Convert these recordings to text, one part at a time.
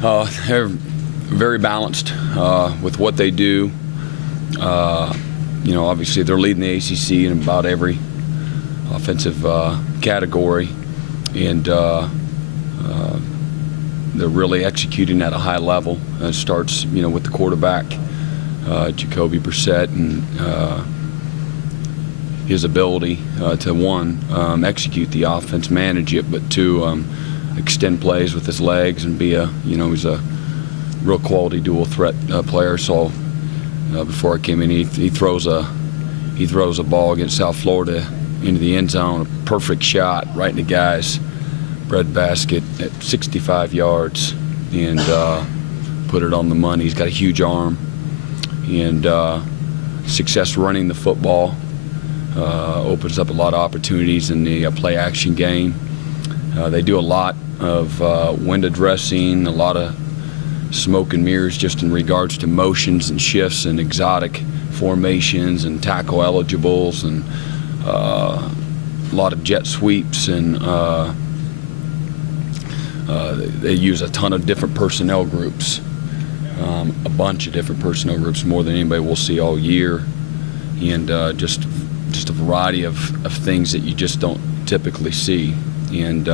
They're very balanced with what they do. Obviously they're leading the ACC in about every offensive category, and they're really executing at a high level. It starts, with the quarterback, Jacoby Brissett, and his ability to, one, execute the offense, manage it, but two, extend plays with his legs and be he's a real quality dual threat player. So before I came in, he throws a ball against South Florida into the end zone, a perfect shot right in the guy's breadbasket at 65 yards, and put it on the money. He's got a huge arm, and success running the football opens up a lot of opportunities in the play-action game. They do a lot of window dressing, a lot of smoke and mirrors just in regards to motions and shifts and exotic formations and tackle eligibles, and a lot of jet sweeps, and they use a ton of different personnel groups, a bunch of different personnel groups, more than anybody will see all year, and just a variety of things that you just don't typically see, and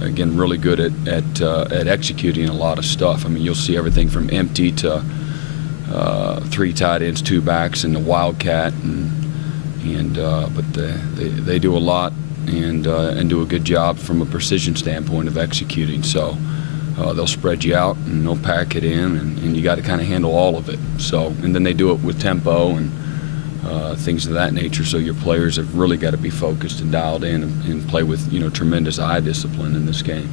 again, really good at executing a lot of stuff. I mean, you'll see everything from empty to 3 tight ends, 2 backs, and the wildcat, but they do a lot and do a good job from a precision standpoint of executing. So they'll spread you out and they'll pack it in, and you got to kind of handle all of it. So, and then they do it with tempo and things of that nature. So your players have really got to be focused and dialed in and play with tremendous eye discipline in this game.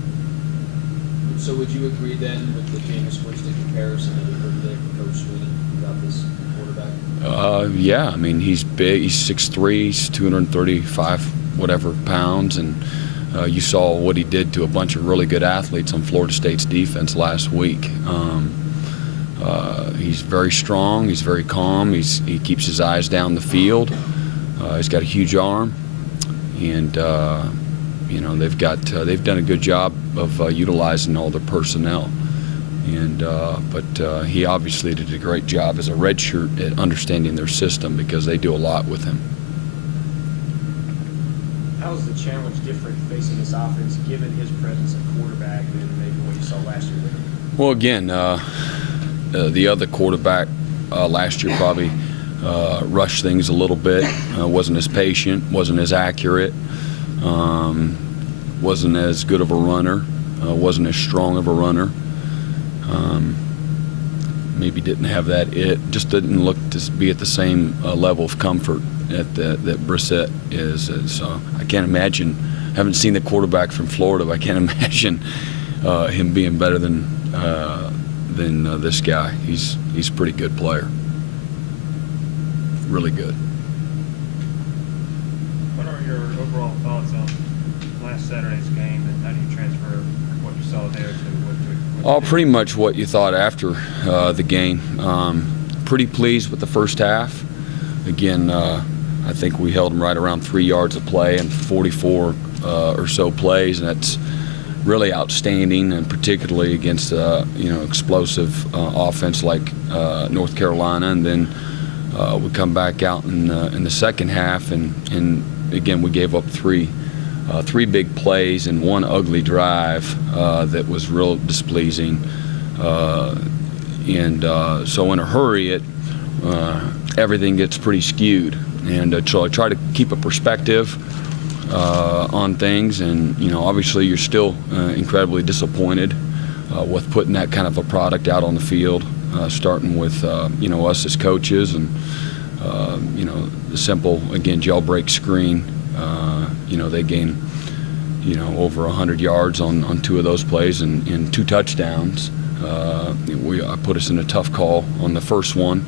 So would you agree then with the Jameis Winston comparison that we heard today from Coach Sweeney about this quarterback? Yeah, I mean, he's big. He's 6'3", he's 235 whatever pounds, and you saw what he did to a bunch of really good athletes on Florida State's defense last week. He's very strong. He's very calm. He keeps his eyes down the field. He's got a huge arm, and they've done a good job of utilizing all their personnel. And but he obviously did a great job as a redshirt at understanding their system, because they do a lot with him. How is the challenge different facing this offense, given his presence at quarterback, than maybe what you saw last year? Well, again, the other quarterback last year probably rushed things a little bit, wasn't as patient, wasn't as accurate, wasn't as good of a runner, wasn't as strong of a runner. Maybe didn't have that just didn't look to be at the same level of comfort that Brissett is. So I can't imagine, haven't seen the quarterback from Florida, but I can't imagine him being better than this guy. He's a pretty good player, really good. What are your overall thoughts on last Saturday's game, and how do you transfer what you saw there to what Pretty much what you thought after the game. Pretty pleased with the first half. Again, I think we held them right around 3 yards of play and 44 or so plays, and that's really outstanding, and particularly against explosive offense like North Carolina. And then we come back out in the second half, and again we gave up three big plays and one ugly drive that was real displeasing. So in a hurry, everything gets pretty skewed. And so I try to keep a perspective on things, and obviously you're still incredibly disappointed with putting that kind of a product out on the field, starting with us as coaches, and the simple, again, jailbreak screen. They gain over 100 yards on 2 of those plays and 2 touchdowns. I put us in a tough call on the first one.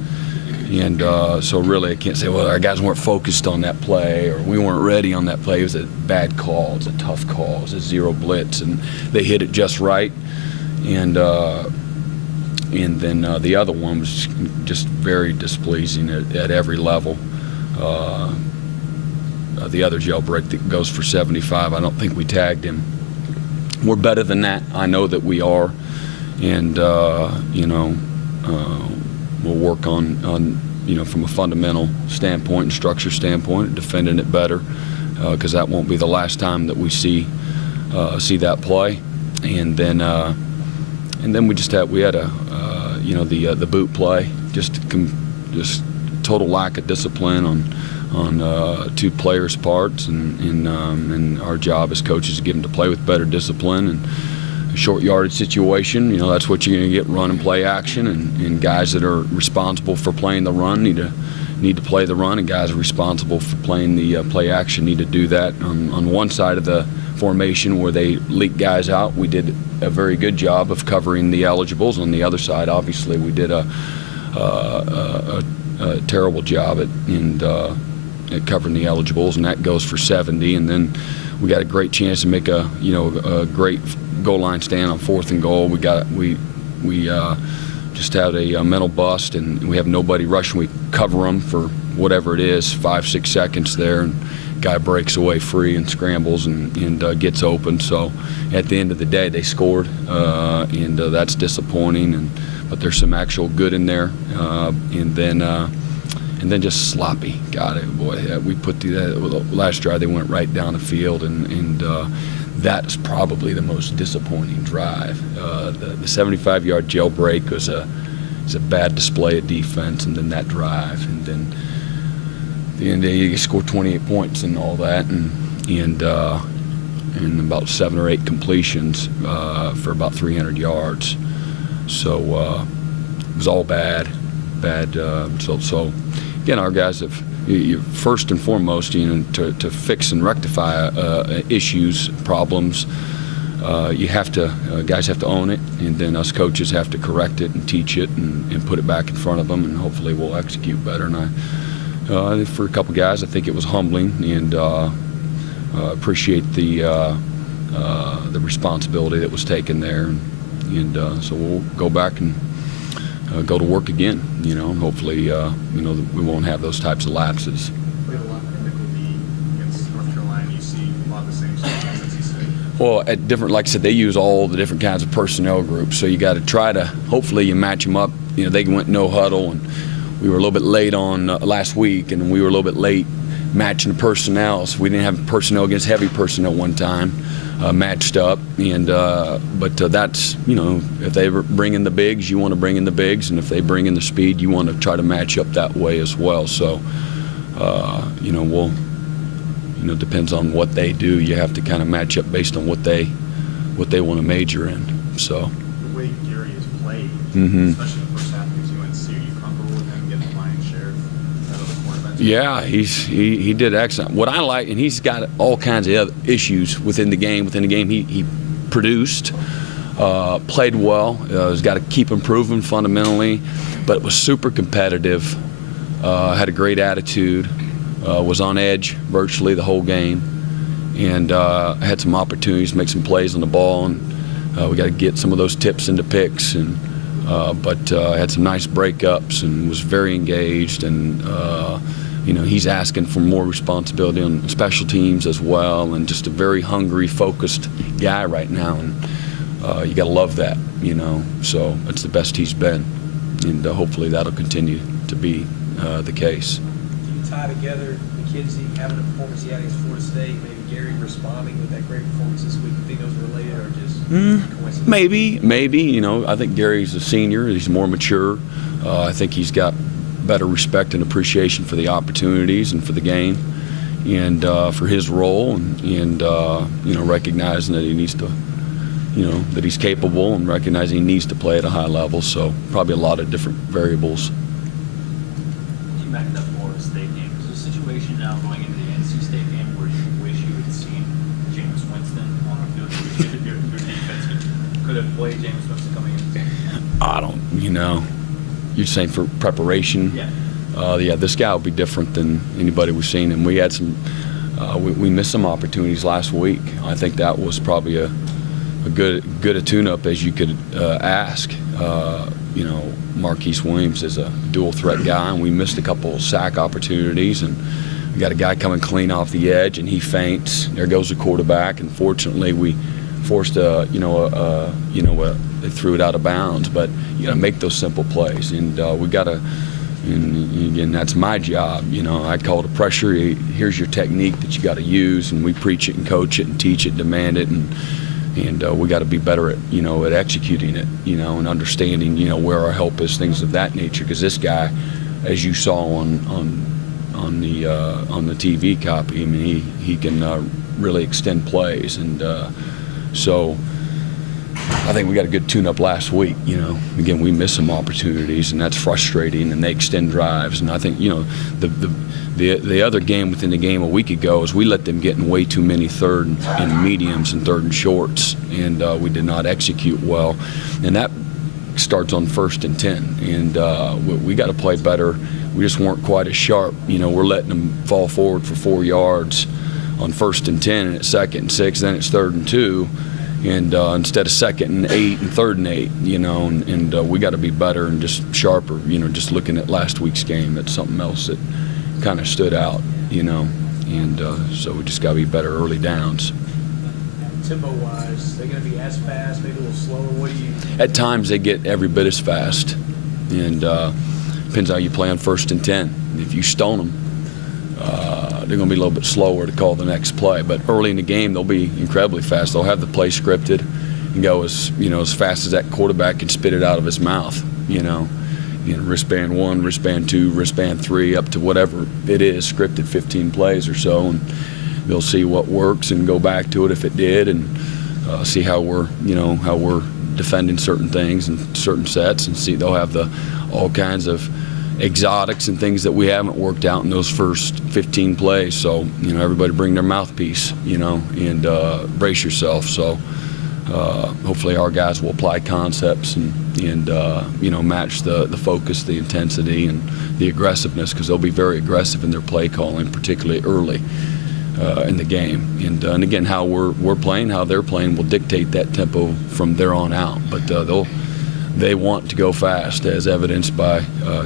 And so really I can't say, well, our guys weren't focused on that play, or we weren't ready on that play. It was a bad call. It was a tough call. It was a zero blitz, and they hit it just right. And then the other one was just very displeasing at every level. The other jailbreak that goes for 75, I don't think we tagged him. We're better than that. I know that we are. and we'll work on from a fundamental standpoint and structure standpoint, defending it better, because that won't be the last time that we see that play. And then we had the boot play, just total lack of discipline on two players' parts, and our job as coaches is to get them to play with better discipline. And a short yardage situation, that's what you're going to get: run and play action, and guys that are responsible for playing the run need to play the run, and guys responsible for playing the play action need to do that. On one side of the formation where they leak guys out, we did a very good job of covering the eligibles. On the other side, obviously, we did a terrible job at covering the eligibles, and that goes for 70. And then we got a great chance to make a great goal line stand on 4th and goal. We just had a mental bust, and we have nobody rushing. We cover them for whatever it is, 5-6 seconds there, and guy breaks away free and scrambles and gets open. So at the end of the day, they scored, and that's disappointing. But there's some actual good in there, and then just sloppy. God, boy, we put the last drive. They went right down the field, and that's probably the most disappointing drive. The 75-yard jailbreak was a bad display of defense, and then that drive, and then at the end of the day, you score 28 points and all that, and about 7 or 8 completions for about 300 yards. So it was all bad. So again, our guys have, first and foremost, to fix and rectify issues, problems. Guys have to own it, and then us coaches have to correct it and teach it and put it back in front of them, and hopefully we'll execute better. And for a couple guys, I think it was humbling, and appreciate the responsibility that was taken there, and so we'll go back and go to work again, and hopefully, we won't have those types of lapses. Played a lot of nickel D against North Carolina. You see a lot of the same stuff as you say. Well, at different, like I said, they use all the different kinds of personnel groups. So you got to try to, hopefully, you match them up. They went no huddle, and we were a little bit late on last week, and we were a little bit late matching the personnel. So we didn't have personnel against heavy personnel one time. Matched up, and but that's, if they bring in the bigs, you want to bring in the bigs, and if they bring in the speed, you want to try to match up that way as well. So we'll depends on what they do. You have to kind of match up based on what they want to major in. So The way Gary has played, Mhm. especially in the first half against UNC, are you comfortable with him getting the lion's share out of the quarterback? yeah, he did excellent. What I like, and he's got all kinds of other issues within the game. He produced, played well. He's got to keep improving fundamentally, but was super competitive. Had a great attitude. Was on edge virtually the whole game, and had some opportunities to make some plays on the ball. And we got to get some of those tips into picks, and but had some nice breakups and was very engaged. And he's asking for more responsibility on special teams as well, and just a very hungry, focused guy right now. And you got to love that, So that's the best he's been, and hopefully that'll continue to be the case. Do you tie together the kids having a performance he had against Florida State, maybe Gary responding with that great performance this week? Do you think those are related, or just coincidence? Maybe. I think Gary's a senior. He's more mature. I think he's got better respect and appreciation for the opportunities and for the game, and for his role, and recognizing that he needs to, that he's capable, and recognizing he needs to play at a high level. So probably a lot of different variables. Looking back at that Florida State game, is there a situation now going into the NC State game where you wish you had seen Jameis Winston on the field? You wish your defense could have played Jameis Winston coming in? I don't, you're saying for preparation? Yeah. This guy will be different than anybody we've seen, and we had some, we missed some opportunities last week. I think that was probably a good a tune-up as you could ask. Marquise Williams is a dual threat guy, and we missed a couple of sack opportunities, and we got a guy coming clean off the edge, and he feints. There goes the quarterback, and fortunately we forced they threw it out of bounds. But you got to make those simple plays, and we got to. And again, that's my job. I call it pressure. Here's your technique that you got to use, and we preach it and coach it and teach it, demand it, and we got to be better at at executing it, and understanding where our help is, things of that nature. Because this guy, as you saw on the TV copy, I mean he can really extend plays, and so. I think we got a good tune-up last week. Again, we missed some opportunities, and that's frustrating. And they extend drives, and I think the other game within the game a week ago is we let them get in way too many third and mediums and third and shorts, and we did not execute well, and that starts on 1st and 10. And we got to play better. We just weren't quite as sharp. We're letting them fall forward for 4 yards on 1st and 10, and it's 2nd and 6, then it's 3rd and 2. And instead of 2nd and 8 and 3rd and 8, and we got to be better and just sharper. Just looking at last week's game, that's something else that kind of stood out. And so we just got to be better early downs. Tempo-wise, they're going to be as fast, maybe a little slower. What do you? At times they get every bit as fast, and depends how you play on 1st and 10. If you stone them, they're going to be a little bit slower to call the next play. But early in the game, they'll be incredibly fast. They'll have the play scripted and go as fast as that quarterback can spit it out of his mouth. Wristband 1, wristband 2, wristband 3, up to whatever it is, scripted 15 plays or so, and they'll see what works and go back to it if it did, and see how we're defending certain things and certain sets, and see they'll have all kinds of exotics and things that we haven't worked out in those first 15 plays. So everybody bring their mouthpiece, and brace yourself. So hopefully our guys will apply concepts and match the focus, the intensity, and the aggressiveness, because they'll be very aggressive in their play calling, particularly early in the game. And again, how we're playing, how they're playing will dictate that tempo from there on out. But they want to go fast, as evidenced by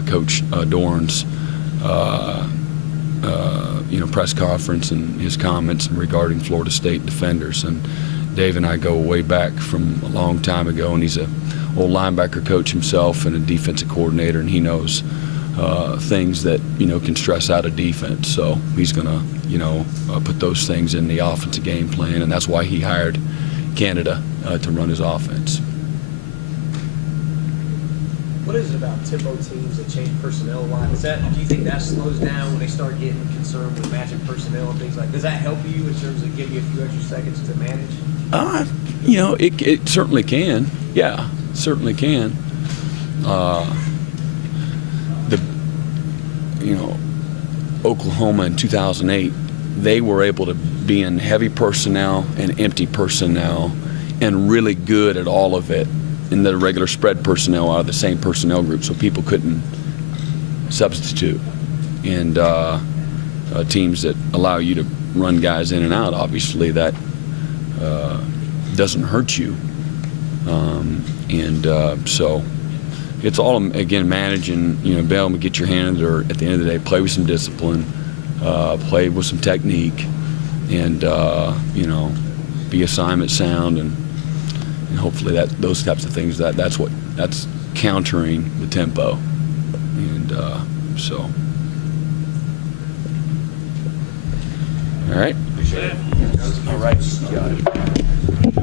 Coach Dorn's press conference and his comments regarding Florida State defenders. And Dave and I go way back from a long time ago, and he's a old linebacker coach himself and a defensive coordinator, and he knows things that can stress out a defense. So he's going to put those things in the offensive game plan, and that's why he hired Canada to run his offense. What is it about tempo teams that change personnel a lot? Do you think that slows down when they start getting concerned with matching personnel and things like that? Does that help you in terms of giving you a few extra seconds to manage? It certainly can. Yeah, certainly can. Oklahoma in 2008, they were able to be in heavy personnel and empty personnel and really good at all of it. And the regular spread personnel out of the same personnel group, so people couldn't substitute. And teams that allow you to run guys in and out, obviously that doesn't hurt you. So it's all, again, managing, be able to get your hands, or at the end of the day, play with some discipline, play with some technique, and be assignment sound, and hopefully those types of things, that's countering the tempo. And so, all right. Appreciate it. All right. Got it.